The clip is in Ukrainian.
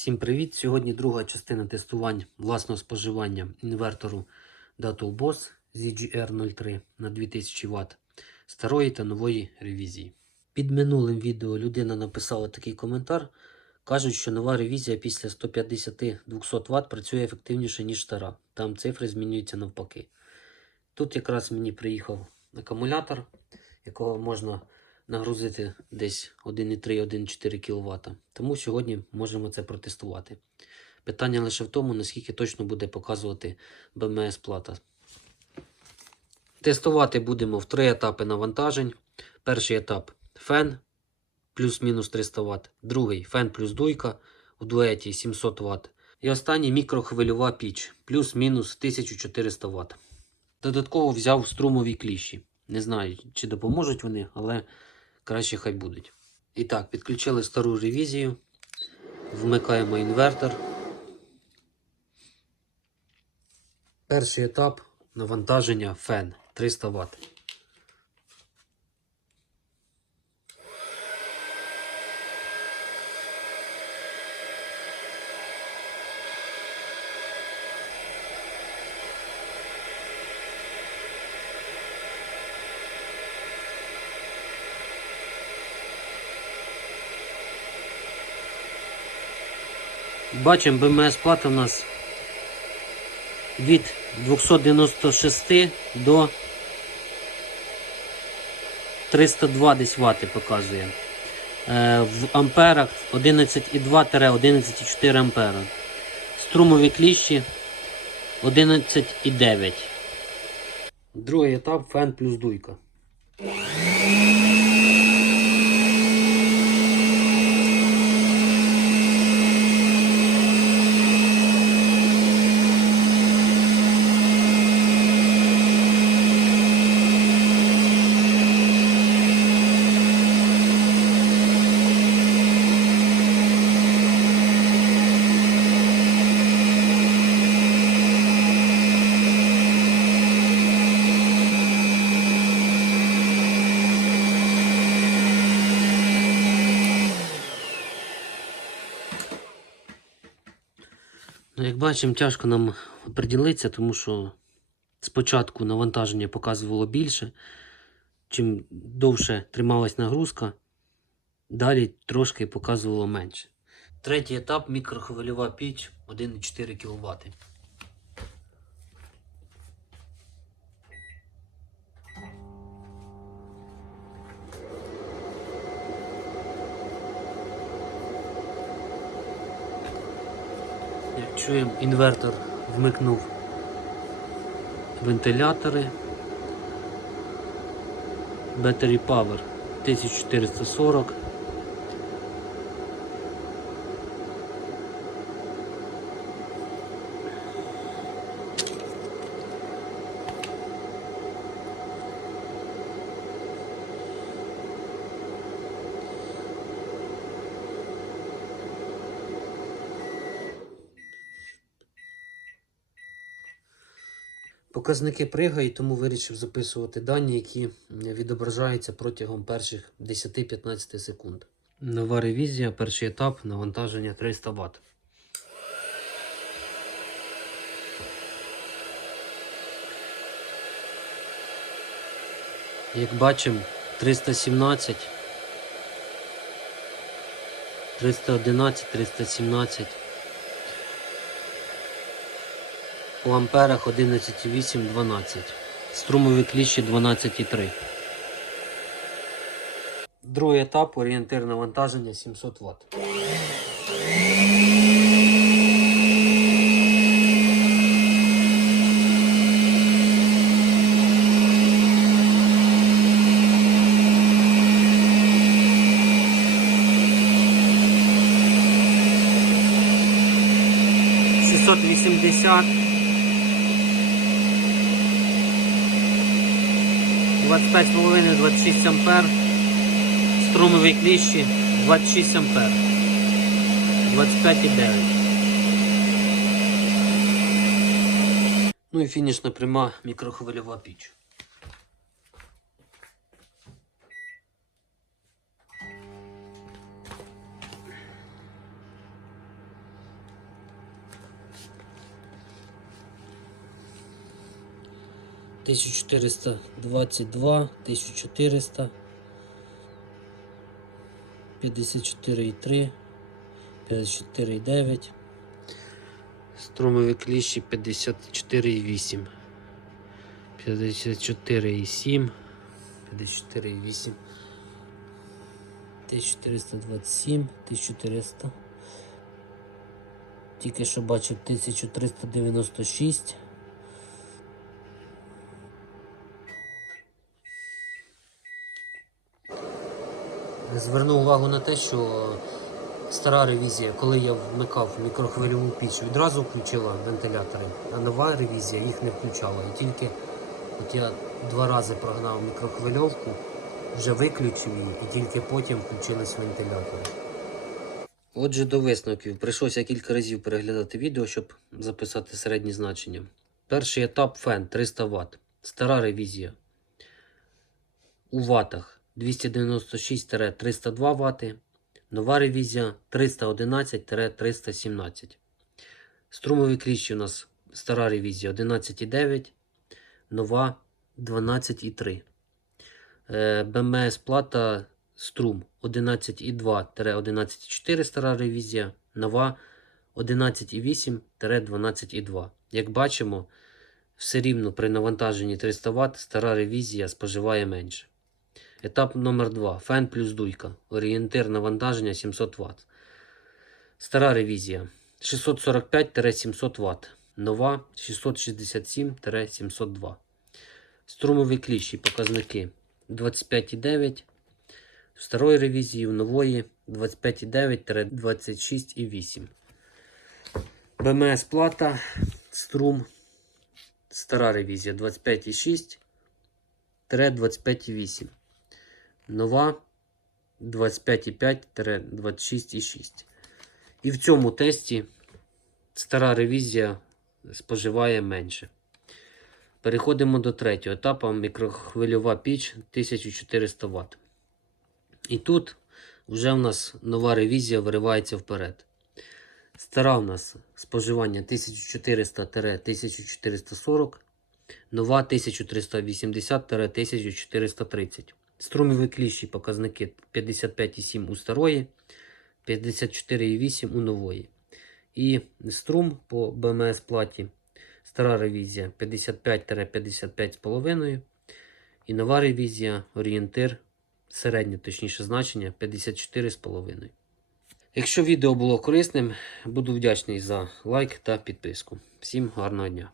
Всім привіт! Сьогодні друга частина тестувань власного споживання інвертору Boss ZGR03 на 2000 Вт старої та нової ревізії. Під минулим відео людина написала такий коментар. Кажуть, що нова ревізія після 150-200 Вт працює ефективніше, ніж стара. Там цифри змінюються навпаки. Тут якраз мені приїхав акумулятор, якого можна нагрузити десь 1,3-1,4 кВт. Тому сьогодні можемо це протестувати. Питання лише в тому, наскільки точно буде показувати БМС плата. Тестувати будемо в три етапи навантажень. Перший етап фен плюс-мінус 300 Вт. Другий фен плюс дуйка у дуеті 700 Вт. І останній мікрохвильова піч плюс-мінус 1400 Вт. Додатково взяв струмові кліщі. Не знаю, чи допоможуть вони, але краще хай будуть. І так, підключили стару ревізію. Вмикаємо інвертор. Перший етап навантаження фен 300 Вт. Бачимо, БМС плата у нас від 296 до 302 десь вати показує. Е, в амперах 11,2-11,4 ампера. Струмові кліщі 11,9. Другий етап фен плюс дуйка. Ну, як бачимо, тяжко нам приділитися, тому що спочатку навантаження показувало більше, чим довше трималась нагрузка, далі трошки показувало менше. Третій етап мікрохвильова піч 1,4 кВт. Чуємо, інвертор вмикнув вентилятори. Battery Power 1440. Показники пригають, тому вирішив записувати дані, які відображаються протягом перших 10-15 секунд. Нова ревізія, перший етап навантаження 300 Вт. Як бачимо, 317, 311, 317. У амперах 11,8, 12. Струмові кліщі 12,3. Другий етап орієнтир навантаження 700 Вт. Шістсот 25,5-26 ампер. Струмові кліщі 26 ампер. 25,9. Ну і фінішна пряма мікрохвильова піч. 1422, 1400, 54,3, 54,9. Струмові кліщі 54,8. 54,7. 54,8. 1427, 1400. Тільки що бачив 1396. Звернув увагу на те, що стара ревізія, коли я вмикав мікрохвильову піч, відразу включила вентилятори, а нова ревізія їх не включала. І тільки от я два рази прогнав мікрохвильовку, вже виключив її, і тільки потім включились вентилятори. Отже, до висновків. Прийшлося кілька разів переглядати відео, щоб записати середні значення. Перший етап фен 300 Вт. Стара ревізія. У ватах 296-302 Вт. Нова ревізія 311-317. Струмові кліщі у нас стара ревізія 11,9, нова 12,3. Е, БМС плата струм 11,2-11,4 стара ревізія, нова 11,8-12,2. Як бачимо, все рівно при навантаженні 300 Вт стара ревізія споживає менше. Етап номер 2. Фен плюс дуйка. Орієнтир навантаження 700 Вт. Стара ревізія 645-700 Вт. Нова 667-702. Струмові кліщі показники 25,9. В Старої ревізії в нової 25,9-26,8. БМС плата, струм. Стара ревізія 25,6-25,8. Нова 25,5-26,6. І в цьому тесті стара ревізія споживає менше. Переходимо до третього етапу. Мікрохвильова піч 1400 Вт. І тут вже в нас нова ревізія виривається вперед. Стара в нас споживання 1400-1440, нова 1380-1430. Струмові кліщі показники 55,7 у старої, 54,8 у нової. І струм по БМС платі. Стара ревізія 55-55,5. І нова ревізія орієнтир середнє, точніше значення 54,5. Якщо відео було корисним, буду вдячний за лайк та підписку. Всім гарного дня!